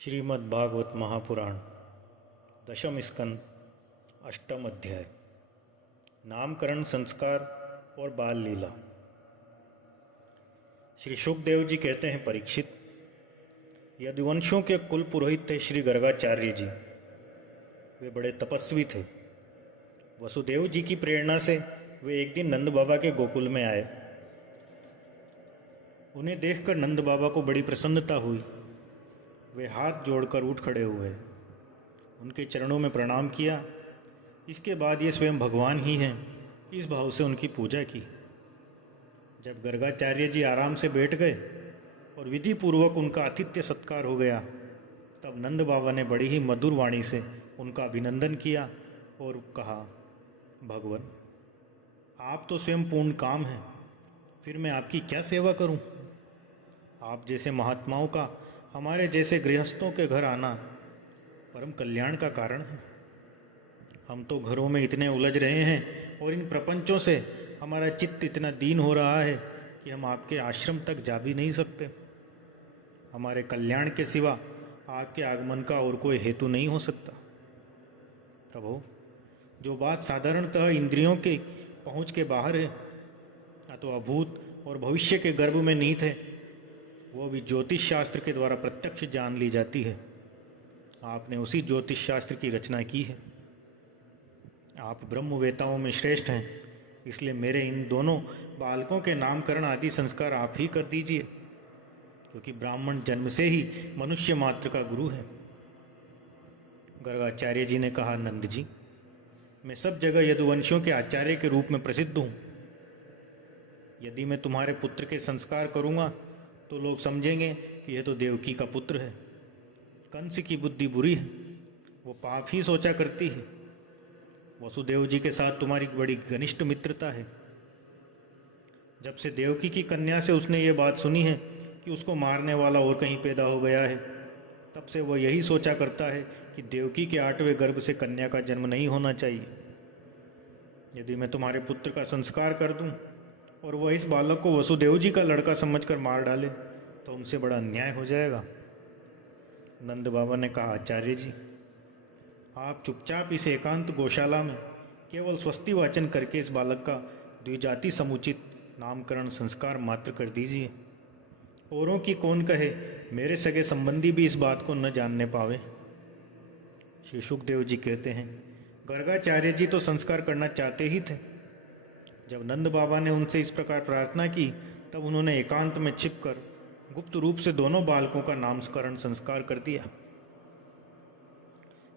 श्रीमद्भागवत महापुराण दशम स्कंद अष्टम अध्याय नामकरण संस्कार और बाल लीला। श्री शुकदेव जी कहते हैं, परीक्षित, यदुवंशों के कुल पुरोहित थे श्री गर्गाचार्य जी। वे बड़े तपस्वी थे। वसुदेव जी की प्रेरणा से वे एक दिन नंद बाबा के गोकुल में आए। उन्हें देखकर नंद बाबा को बड़ी प्रसन्नता हुई। वे हाथ जोड़कर उठ खड़े हुए, उनके चरणों में प्रणाम किया। इसके बाद ये स्वयं भगवान ही हैं, इस भाव से उनकी पूजा की। जब गर्गाचार्य जी आराम से बैठ गए और विधि पूर्वक उनका आतिथ्य सत्कार हो गया, तब नंद बाबा ने बड़ी ही मधुर वाणी से उनका अभिनंदन किया और कहा, भगवान, आप तो स्वयं पूर्ण काम हैं, फिर मैं आपकी क्या सेवा करूं? आप जैसे महात्माओं का हमारे जैसे गृहस्थों के घर आना परम कल्याण का कारण है। हम तो घरों में इतने उलझ रहे हैं और इन प्रपंचों से हमारा चित्त इतना दीन हो रहा है कि हम आपके आश्रम तक जा भी नहीं सकते। हमारे कल्याण के सिवा आपके आगमन का और कोई हेतु नहीं हो सकता। प्रभु, जो बात साधारणतः इंद्रियों के पहुँच के बाहर है, या तो अभूत और भविष्य के गर्भ में निहित है, वो भी ज्योतिष शास्त्र के द्वारा प्रत्यक्ष जान ली जाती है। आपने उसी ज्योतिष शास्त्र की रचना की है। आप ब्रह्मवेताओं में श्रेष्ठ हैं, इसलिए मेरे इन दोनों बालकों के नामकरण आदि संस्कार आप ही कर दीजिए, क्योंकि ब्राह्मण जन्म से ही मनुष्य मात्र का गुरु है। गर्गाचार्य जी ने कहा, नंद जी, मैं सब जगह यदुवंशियों के आचार्य के रूप में प्रसिद्ध हूँ। यदि मैं तुम्हारे पुत्र के संस्कार करूँगा तो लोग समझेंगे कि यह तो देवकी का पुत्र है। कंस की बुद्धि बुरी है, वो पाप ही सोचा करती है। वसुदेव जी के साथ तुम्हारी बड़ी घनिष्ठ मित्रता है। जब से देवकी की कन्या से उसने ये बात सुनी है कि उसको मारने वाला और कहीं पैदा हो गया है, तब से वह यही सोचा करता है कि देवकी के 8वें गर्भ से कन्या का जन्म नहीं होना चाहिए। यदि मैं तुम्हारे पुत्र का संस्कार कर दूं और वह इस बालक को वसुदेव जी का लड़का समझकर मार डाले तो उनसे बड़ा अन्याय हो जाएगा। नंद बाबा ने कहा, आचार्य जी, आप चुपचाप इस एकांत गौशाला में केवल स्वस्ति वाचन करके इस बालक का द्विजाति समुचित नामकरण संस्कार मात्र कर दीजिए। औरों की कौन कहे, मेरे सगे संबंधी भी इस बात को न जानने पावे। श्री शुकदेव जी कहते हैं, गर्गाचार्य जी तो संस्कार करना चाहते ही थे। जब नंद बाबा ने उनसे इस प्रकार प्रार्थना की, तब उन्होंने एकांत में छिपकर गुप्त रूप से दोनों बालकों का नामकरण संस्कार कर दिया।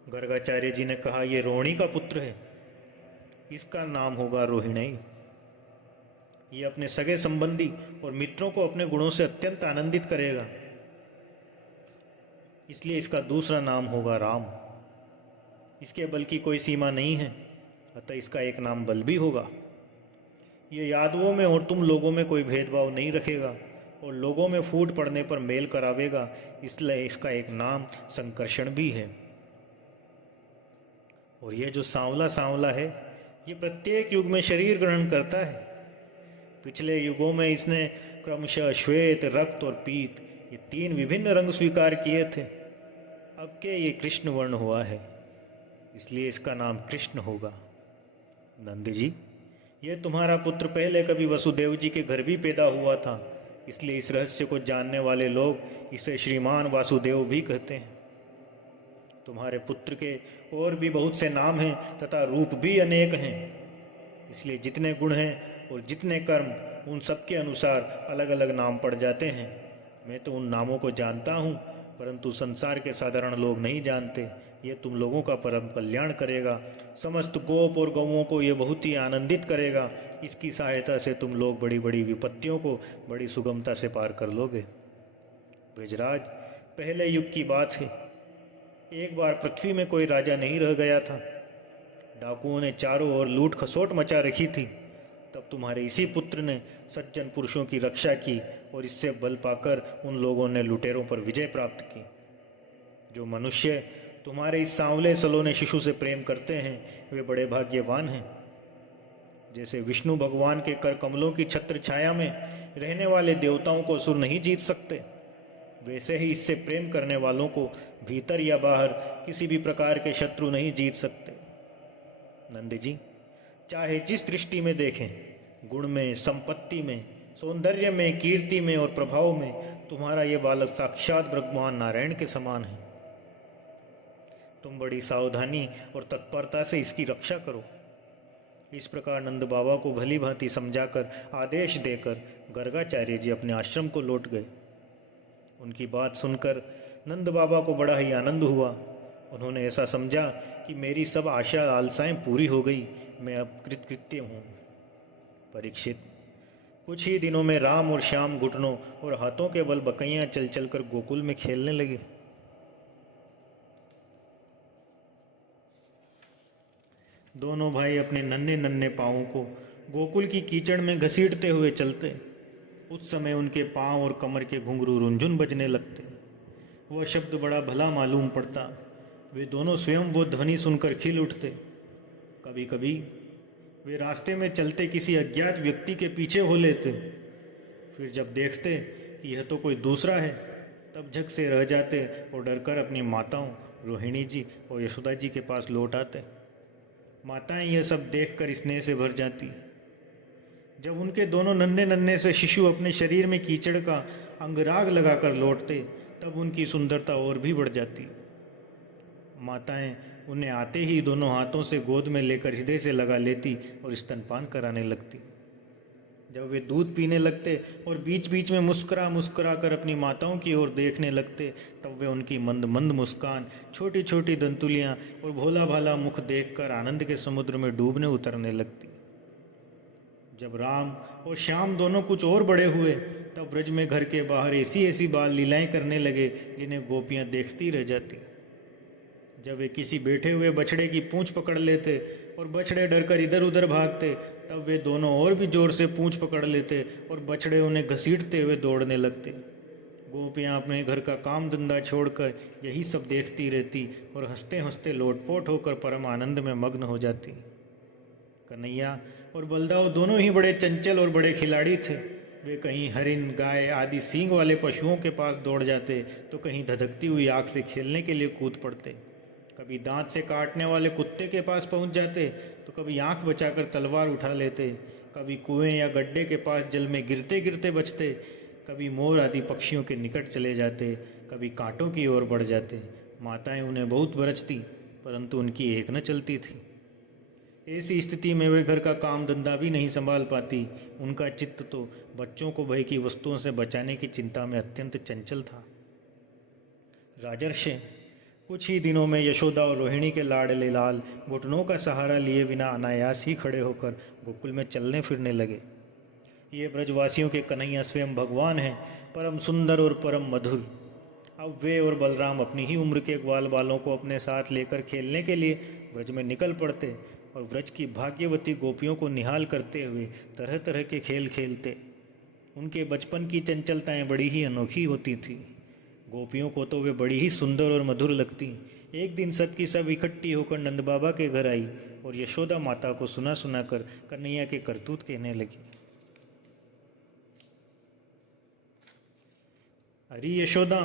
गर्गाचार्य जी ने कहा, यह रोहिणी का पुत्र है, इसका नाम होगा रोहिणी। ये अपने सगे संबंधी और मित्रों को अपने गुणों से अत्यंत आनंदित करेगा, इसलिए इसका दूसरा नाम होगा राम। इसके बल की कोई सीमा नहीं है, अतः इसका एक नाम बल भी होगा। ये यादवों में और तुम लोगों में कोई भेदभाव नहीं रखेगा और लोगों में फूट पड़ने पर मेल करावेगा, इसलिए इसका एक नाम संकर्षण भी है। और ये जो सांवला सांवला है, ये प्रत्येक युग में शरीर ग्रहण करता है। पिछले युगों में इसने क्रमशः श्वेत, रक्त और पीत, ये 3 विभिन्न रंग स्वीकार किए थे। अब के ये कृष्ण वर्ण हुआ है, इसलिए इसका नाम कृष्ण होगा। नंद जी, ये तुम्हारा पुत्र पहले कभी वसुदेव जी के घर भी पैदा हुआ था, इसलिए इस रहस्य को जानने वाले लोग इसे श्रीमान वासुदेव भी कहते हैं। तुम्हारे पुत्र के और भी बहुत से नाम हैं तथा रूप भी अनेक हैं, इसलिए जितने गुण हैं और जितने कर्म, उन सबके अनुसार अलग अलग नाम पड़ जाते हैं। मैं तो उन नामों को जानता हूँ, परंतु संसार के साधारण लोग नहीं जानते। ये तुम लोगों का परम कल्याण करेगा, समस्त गोप और गौओं को ये बहुत ही आनंदित करेगा। इसकी सहायता से तुम लोग बड़ी बड़ी विपत्तियों को बड़ी सुगमता से पार कर लोगे। ब्रजराज, पहले युग की बात है। एक बार पृथ्वी में कोई राजा नहीं रह गया था। डाकुओं ने चारों ओर लूट खसोट मचा रखी थी। तब तुम्हारे इसी पुत्र ने सज्जन पुरुषों की रक्षा की और इससे बल पाकर उन लोगों ने लुटेरों पर विजय प्राप्त की। जो मनुष्य तुम्हारे इस सांवले सलोने शिशु से प्रेम करते हैं, वे बड़े भाग्यवान हैं। जैसे विष्णु भगवान के कर कमलों की छत्र छाया में रहने वाले देवताओं को असुर नहीं जीत सकते, वैसे ही इससे प्रेम करने वालों को भीतर या बाहर किसी भी प्रकार के शत्रु नहीं जीत सकते। नंद जी, चाहे जिस दृष्टि में देखें, गुण में, संपत्ति में, सौंदर्य में, कीर्ति में और प्रभाव में, तुम्हारा ये बालक साक्षात भगवान नारायण के समान है। तुम बड़ी सावधानी और तत्परता से इसकी रक्षा करो। इस प्रकार नंद बाबा को भली भांति समझाकर आदेश देकर गर्गाचार्य जी अपने आश्रम को लौट गए। उनकी बात सुनकर नंद बाबा को बड़ा ही आनंद हुआ। उन्होंने ऐसा समझा कि मेरी सब आशा लालसाएं पूरी हो गई, मैं अब कृतकृत्य हूँ। परीक्षित, कुछ ही दिनों में राम और श्याम घुटनों और हाथों के बल बकैयां चल चलकर गोकुल में खेलने लगे। दोनों भाई अपने नन्हे नन्हे पांवों को गोकुल की कीचड़ में घसीटते हुए चलते। उस समय उनके पांव और कमर के घुंघरू रुंझुन बजने लगते। वह शब्द बड़ा भला मालूम पड़ता। वे दोनों स्वयं वो ध्वनि सुनकर खिल उठते। कभी कभी वे रास्ते में चलते किसी अज्ञात व्यक्ति के पीछे हो लेते। फिर जब देखते कि यह तो कोई दूसरा है, तब झक से रह जाते और डरकर अपनी माताओं रोहिणी जी और यशोदा जी के पास लौट आते। माताएं यह सब देखकर स्नेह से भर जाती। जब उनके दोनों नन्हे नन्हे से शिशु अपने शरीर में कीचड़ का अंगराग लगाकर लौटते, तब उनकी सुंदरता और भी बढ़ जाती। माताएं उन्हें आते ही दोनों हाथों से गोद में लेकर हृदय से लगा लेती और स्तनपान कराने लगती। जब वे दूध पीने लगते और बीच बीच में मुस्कुरा मुस्कुरा कर अपनी माताओं की ओर देखने लगते, तब वे उनकी मंद मंद मुस्कान, छोटी छोटी दंतुलियां और भोला भाला मुख देखकर आनंद के समुद्र में डूबने उतरने लगती। जब राम और श्याम दोनों कुछ और बड़े हुए, तब ब्रज में घर के बाहर ऐसी ऐसी बाल लीलाएं करने लगे जिन्हें गोपियां देखती रह जाती। जब वे किसी बैठे हुए बछड़े की पूंछ पकड़ लेते और बछड़े डरकर इधर उधर भागते, तब वे दोनों और भी जोर से पूंछ पकड़ लेते और बछड़े उन्हें घसीटते हुए दौड़ने लगते। गोपियां अपने घर का काम धंधा छोड़कर यही सब देखती रहती और हंसते हंसते लोटपोट होकर परम आनंद में मग्न हो जाती। कन्हैया और बलदाव दोनों ही बड़े चंचल और बड़े खिलाड़ी थे। वे कहीं हरिन, गाय आदि सींग वाले पशुओं के पास दौड़ जाते, तो कहीं धधकती हुई आग से खेलने के लिए कूद पड़ते। कभी दांत से काटने वाले कुत्ते के पास पहुंच जाते, तो कभी आंख बचाकर तलवार उठा लेते। कभी कुएं या गड्ढे के पास जल में गिरते गिरते बचते। कभी मोर आदि पक्षियों के निकट चले जाते, कभी कांटों की ओर बढ़ जाते। माताएं उन्हें बहुत बरचती, परंतु उनकी एक न चलती थी। ऐसी स्थिति में वे घर का काम धंधा भी नहीं संभाल पाती। उनका चित्त तो बच्चों को भय की वस्तुओं से बचाने की चिंता में अत्यंत चंचल था। राजर्षि, कुछ ही दिनों में यशोदा और रोहिणी के लाडले लाल घुटनों का सहारा लिए बिना अनायास ही खड़े होकर गोकुल में चलने फिरने लगे। ये ब्रजवासियों के कन्हैया स्वयं भगवान हैं, परम सुंदर और परम मधुर। अब वे और बलराम अपनी ही उम्र के ग्वाल बालों को अपने साथ लेकर खेलने के लिए ब्रज में निकल पड़ते और ब्रज की भाग्यवती गोपियों को निहाल करते हुए तरह तरह के खेल खेलते। उनके बचपन की चंचलताएं बड़ी ही अनोखी होती थी। गोपियों को तो वे बड़ी ही सुंदर और मधुर लगती। एक दिन सब की सब इकट्ठी होकर नंद बाबा के घर आई और यशोदा माता को सुना सुना कर कन्हैया के करतूत कहने लगी। अरे यशोदा,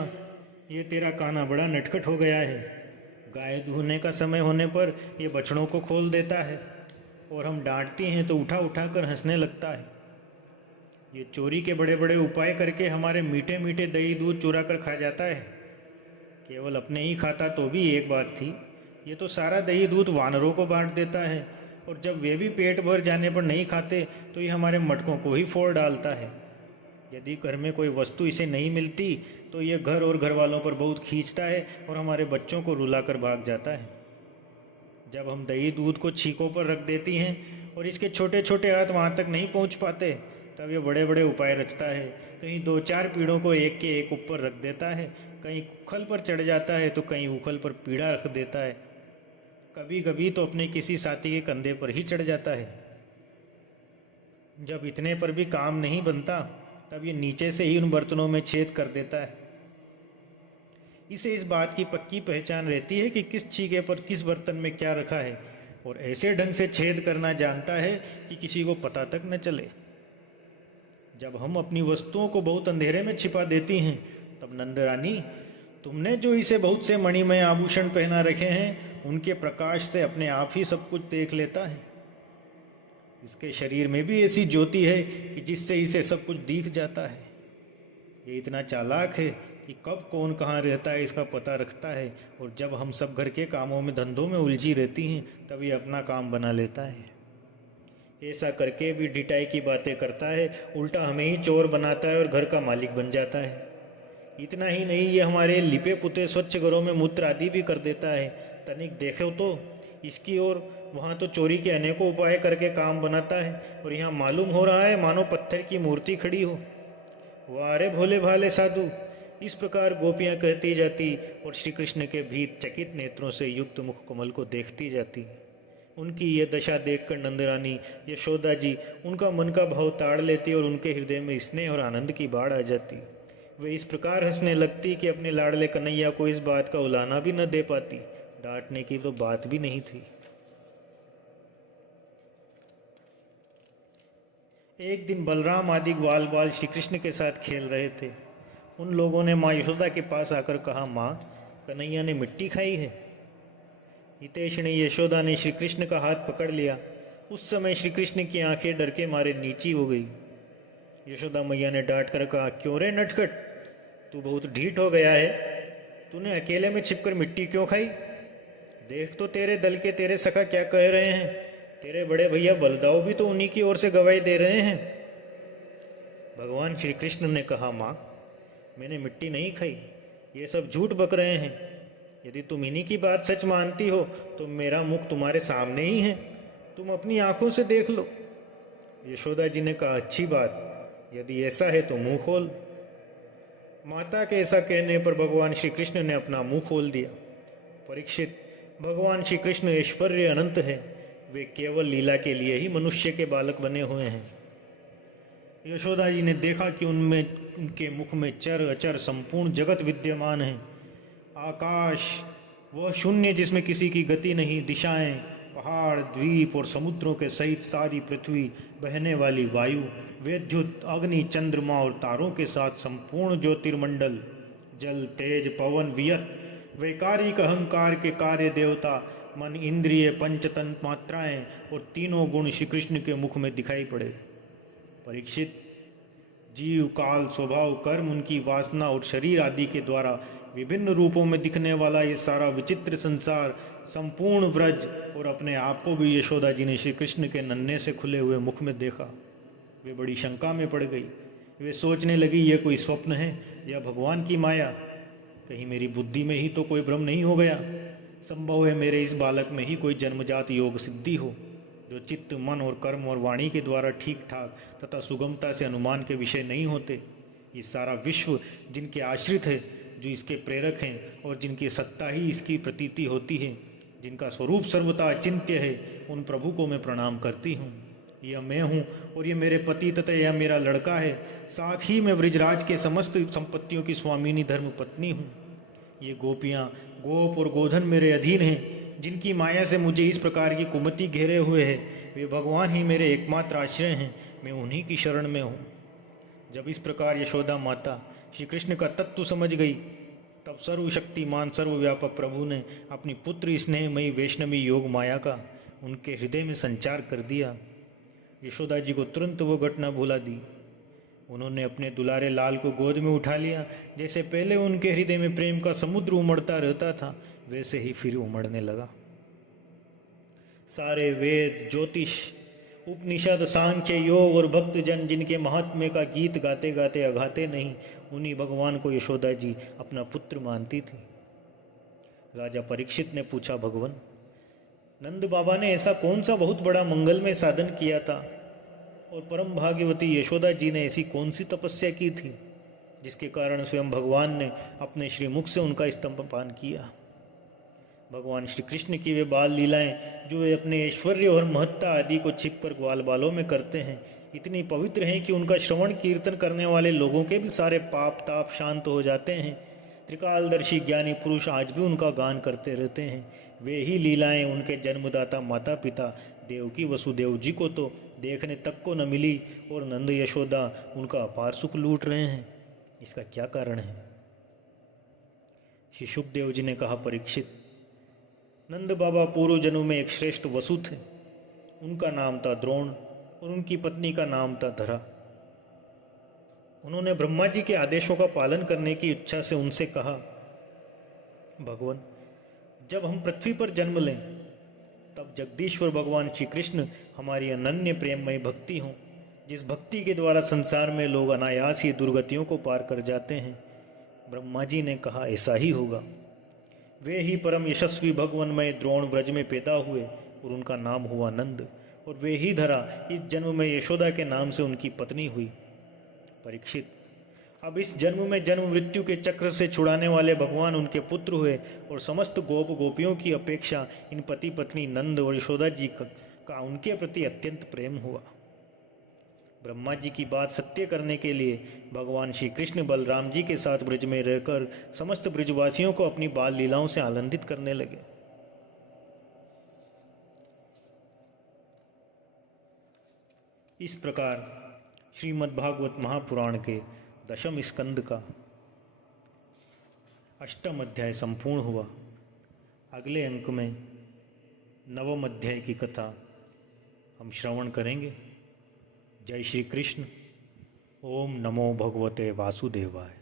ये तेरा कान्हा बड़ा नटखट हो गया है। गाय दूहने का समय होने पर ये बछड़ों को खोल देता है और हम डांटती हैं तो उठा उठा कर हंसने लगता है। ये चोरी के बड़े बड़े उपाय करके हमारे मीठे मीठे दही दूध चुरा कर खा जाता है। केवल अपने ही खाता तो भी एक बात थी, ये तो सारा दही दूध वानरों को बांट देता है और जब वे भी पेट भर जाने पर नहीं खाते तो ये हमारे मटकों को ही फोड़ डालता है। यदि घर में कोई वस्तु इसे नहीं मिलती तो ये घर और घर वालों पर बहुत खींचता है और हमारे बच्चों को रुलाकर भाग जाता है। जब हम दही दूध को छीकों पर रख देती हैं और इसके छोटे छोटे हाथ वहाँ तक नहीं पहुँच पाते, तब ये बड़े बड़े उपाय रचता है। कहीं 2-4 पीड़ों को एक के एक ऊपर रख देता है, कहीं उखल पर चढ़ जाता है तो कहीं उखल पर पीड़ा रख देता है। कभी कभी तो अपने किसी साथी के कंधे पर ही चढ़ जाता है। जब इतने पर भी काम नहीं बनता, तब ये नीचे से ही उन बर्तनों में छेद कर देता है। इसे इस बात की पक्की पहचान रहती है कि किस छीके पर किस बर्तन में क्या रखा है और ऐसे ढंग से छेद करना जानता है कि किसी को पता तक न चले। जब हम अपनी वस्तुओं को बहुत अंधेरे में छिपा देती हैं, तब नंद रानी, तुमने जो इसे बहुत से मणिमय आभूषण पहना रखे हैं, उनके प्रकाश से अपने आप ही सब कुछ देख लेता है। इसके शरीर में भी ऐसी ज्योति है कि जिससे इसे सब कुछ दिख जाता है। ये इतना चालाक है कि कब कौन कहाँ रहता है इसका पता रखता है, और जब हम सब घर के कामों में धंधों में उलझी रहती हैं तब ये अपना काम बना लेता है। ऐसा करके भी ढिठाई की बातें करता है, उल्टा हमें ही चोर बनाता है और घर का मालिक बन जाता है। इतना ही नहीं, ये हमारे लिपे पुते स्वच्छ घरों में मूत्र आदि भी कर देता है। तनिक देखो तो इसकी ओर, वहाँ तो चोरी के अनेकों उपाय करके काम बनाता है, और यहाँ मालूम हो रहा है मानो पत्थर की मूर्ति खड़ी हो। वाह रे भोले भाले साधु। इस प्रकार गोपियाँ कहती जाती और श्री कृष्ण के भीत चकित नेत्रों से युक्त मुख कमल को देखती जाती। उनकी ये दशा देखकर नंदरानी यशोदा जी उनका मन का भाव ताड़ लेती और उनके हृदय में स्नेह और आनंद की बाढ़ आ जाती। वे इस प्रकार हंसने लगती कि अपने लाडले कन्हैया को इस बात का उलाना भी न दे पाती। डांटने की तो बात भी नहीं थी। एक दिन बलराम आदि ग्वाल बाल श्री कृष्ण के साथ खेल रहे थे। उन लोगों ने माँ यशोदा के पास आकर कहा, माँ, कन्हैया ने मिट्टी खाई है। हितेशणी यशोदा ने श्री कृष्ण का हाथ पकड़ लिया। उस समय श्री कृष्ण की आंखें डर के मारे नीची हो गई। यशोदा मैया ने डांट कर कहा, क्यों रे नटखट, तू बहुत ढीठ हो गया है। तूने अकेले में छिपकर मिट्टी क्यों खाई? देख तो तेरे दल के तेरे सखा क्या कह रहे हैं। तेरे बड़े भैया बलदाऊ भी तो उन्हीं की ओर से गवाही दे रहे हैं। भगवान श्री कृष्ण ने कहा, माँ, मैंने मिट्टी नहीं खाई, ये सब झूठ बक रहे हैं। यदि तुम इन्हीं की बात सच मानती हो तो मेरा मुख तुम्हारे सामने ही है, तुम अपनी आंखों से देख लो। यशोदा जी ने कहा, अच्छी बात, यदि ऐसा है तो मुंह खोल। माता के ऐसा कहने पर भगवान श्री कृष्ण ने अपना मुंह खोल दिया। परीक्षित, भगवान श्री कृष्ण ऐश्वर्य अनंत है। वे केवल लीला के लिए ही मनुष्य के बालक बने हुए हैं। यशोदा जी ने देखा कि उनके मुख में चर अचर संपूर्ण जगत विद्यमान है। आकाश, वह शून्य जिसमें किसी की गति नहीं, दिशाएं, पहाड़, द्वीप और समुद्रों के सहित सारी पृथ्वी, बहने वाली वायु, विद्युत, अग्नि, चंद्रमा और तारों के साथ संपूर्ण ज्योतिर्मंडल, जल, तेज, पवन, वियत, वैकारिक अहंकार के कार्य देवता, मन, इंद्रिय, पंचतन मात्राएं और तीनों गुण श्री कृष्ण के मुख में दिखाई पड़े। परीक्षित, जीव, काल, स्वभाव, कर्म, उनकी वासना और शरीर आदि के द्वारा विभिन्न रूपों में दिखने वाला ये सारा विचित्र संसार, संपूर्ण व्रज और अपने आप को भी यशोदा जी ने श्री कृष्ण के नन्हे से खुले हुए मुख में देखा। वे बड़ी शंका में पड़ गई। वे सोचने लगी, यह कोई स्वप्न है या भगवान की माया? कहीं मेरी बुद्धि में ही तो कोई भ्रम नहीं हो गया? संभव है मेरे इस बालक में ही कोई जन्मजात योग सिद्धि हो, जो चित्त, मन और कर्म और वाणी के द्वारा ठीक ठाक तथा सुगमता से अनुमान के विषय नहीं होते। ये सारा विश्व जिनके आश्रित है, जो इसके प्रेरक हैं और जिनकी सत्ता ही इसकी प्रतीति होती है, जिनका स्वरूप सर्वथा अचिंत्य है, उन प्रभु को मैं प्रणाम करती हूँ। यह मैं हूँ और ये मेरे पति तथा यह मेरा लड़का है। साथ ही मैं व्रजराज के समस्त संपत्तियों की स्वामिनी धर्म पत्नी हूँ। ये गोपियाँ, गोप और गोधन मेरे अधीन हैं, जिनकी माया से मुझे इस प्रकार की कुमति घेरे हुए है। वे भगवान ही मेरे एकमात्र आश्रय हैं, मैं उन्हीं की शरण में हूँ। जब इस प्रकार यशोदा माता श्री कृष्ण का तत्व समझ गई, तब सर्वशक्तिमान सर्वव्यापक प्रभु ने अपनी पुत्र स्नेहमयी वैष्णवी योग माया का उनके हृदय में संचार कर दिया। यशोदा जी को तुरंत वो घटना भुला दी। उन्होंने अपने दुलारे लाल को गोद में उठा लिया। जैसे पहले उनके हृदय में प्रेम का समुद्र उमड़ता रहता था, वैसे ही फिर उमड़ने लगा। सारे वेद, ज्योतिष, उपनिषद, सांख्य, योग और भक्त जन जिनके महात्म्य का गीत गाते गाते अघाते नहीं, उन्हीं भगवान को यशोदा जी अपना पुत्र मानती थी। राजा परीक्षित ने पूछा, भगवान, नंद बाबा ने ऐसा कौन सा बहुत बड़ा मंगलमय साधन किया था और परम भाग्यवती यशोदा जी ने ऐसी कौन सी तपस्या की थी जिसके कारण स्वयं भगवान ने अपने श्रीमुख से उनका स्तंभपान किया? भगवान श्री कृष्ण की वे बाल लीलाएं जो वे अपने ऐश्वर्य और महत्ता आदि को छिप कर ग्वाल बालों में करते हैं, इतनी पवित्र हैं कि उनका श्रवण कीर्तन करने वाले लोगों के भी सारे पाप ताप शांत हो जाते हैं। त्रिकालदर्शी ज्ञानी पुरुष आज भी उनका गान करते रहते हैं। वे ही लीलाएं उनके जन्मदाता माता पिता देवकी वसुदेव जी को तो देखने तक को न मिली और नंद यशोदा उनका अपार सुख लूट रहे हैं। इसका क्या कारण है? श्री सुखदेव जी ने कहा, परीक्षित, नंद बाबा पूर्व जन्म में एक श्रेष्ठ वसु थे। उनका नाम था द्रोण और उनकी पत्नी का नाम था धरा। उन्होंने ब्रह्मा जी के आदेशों का पालन करने की इच्छा से उनसे कहा, भगवान, जब हम पृथ्वी पर जन्म लें तब जगदीश्वर भगवान श्री कृष्ण हमारी अनन्य प्रेममय भक्ति हो, जिस भक्ति के द्वारा संसार में लोग अनायास ही दुर्गतियों को पार कर जाते हैं। ब्रह्मा जी ने कहा, ऐसा ही होगा। वे ही परम यशस्वी भगवानमय द्रोण व्रज में पैदा हुए और उनका नाम हुआ नंद, और वे ही धरा इस जन्म में यशोदा के नाम से उनकी पत्नी हुई। परीक्षित, अब इस जन्म में जन्म मृत्यु के चक्र से छुड़ाने वाले भगवान उनके पुत्र हुए और समस्त गोप गोपियों की अपेक्षा इन पति पत्नी नंद और यशोदा जी का उनके प्रति अत्यंत प्रेम हुआ। ब्रह्मा जी की बात सत्य करने के लिए भगवान श्री कृष्ण बलराम जी के साथ ब्रज में रहकर समस्त ब्रजवासियों को अपनी बाल लीलाओं से आनंदित करने लगे। इस प्रकार श्रीमद्भागवत महापुराण के दशम स्कंद का अष्टम अध्याय संपूर्ण हुआ। अगले अंक में नवम अध्याय की कथा हम श्रवण करेंगे। जय श्री कृष्ण। ओम नमो भगवते वासुदेवाय।